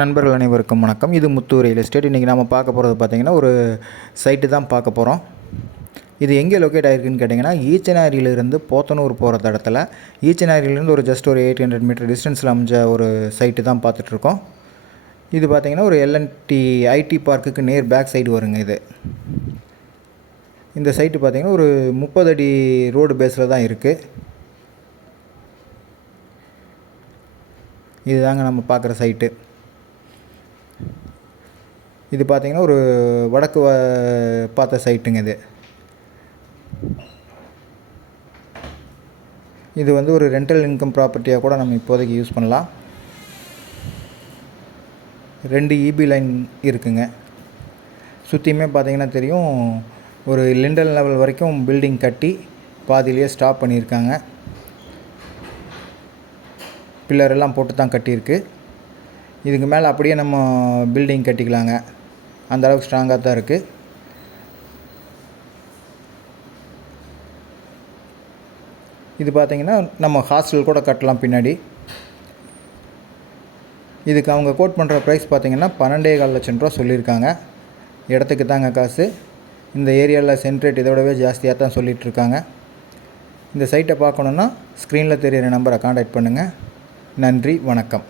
நண்பர்கள் அனைவருக்கும் வணக்கம். இது முத்து ரியல் எஸ்டேட். இன்றைக்கி நம்ம பார்க்க போகிறது பார்த்திங்கன்னா ஒரு சைட்டு தான் பார்க்க போகிறோம். இது எங்கே லொக்கேட் ஆகிருக்குன்னு கேட்டிங்கன்னா ஈச்சனாரியிலிருந்து போத்தனூர் போகிற இடத்துல ஈச்சனாரியிலேருந்து ஒரு ஜஸ்ட் ஒரு 800 மீட்டர் டிஸ்டன்ஸில் அமைஞ்ச ஒரு சைட்டு தான் பார்த்துட்ருக்கோம். இது பார்த்திங்கன்னா ஒரு எல்என்டி ஐடி பார்க்குக்கு நேர் பேக் சைடு வருங்க. இந்த சைட்டு பார்த்திங்கன்னா ஒரு 30 அடி ரோடு பேஸில் தான் இருக்குது. இதுதாங்க நம்ம பார்க்குற சைட்டு. இது பார்த்திங்கன்னா ஒரு வடக்கு பார்த்த சைட்டுங்க. இது வந்து ஒரு ரெண்டல் இன்கம் ப்ராப்பர்ட்டியாக கூட நம்ம இப்போதைக்கு யூஸ் பண்ணலாம். 2 இபி லைன் இருக்குங்க. சுற்றியுமே பார்த்திங்கன்னா தெரியும், ஒரு லிண்டல் லெவல் வரைக்கும் பில்டிங் கட்டி பாதியிலேயே ஸ்டாப் பண்ணியிருக்காங்க. பில்லர் எல்லாம் போட்டு தான் கட்டியிருக்கு. இதுக்கு மேலே அப்படியே நம்ம பில்டிங் கட்டிக்கலாங்க, அந்தளவுக்கு ஸ்ட்ராங்காக தான் இருக்குது. இது பார்த்திங்கன்னா நம்ம ஹாஸ்டல் கூட கட்டலாம் பின்னாடி. இதுக்கு அவங்க கோட் பண்ணுற ப்ரைஸ் பார்த்திங்கன்னா 12.25 லட்சம் ரூபா சொல்லியிருக்காங்க. இடத்துக்கு தாங்க காசு. இந்த ஏரியாவில் சென்ட் ரேட் இதை விடவே ஜாஸ்தியாக தான் சொல்லிகிட்ருக்காங்க. இந்த சைட்டை பார்க்கணுன்னா ஸ்க்ரீனில் தெரிகிற நம்பரை காண்டாக்ட் பண்ணுங்கள். நன்றி, வணக்கம்.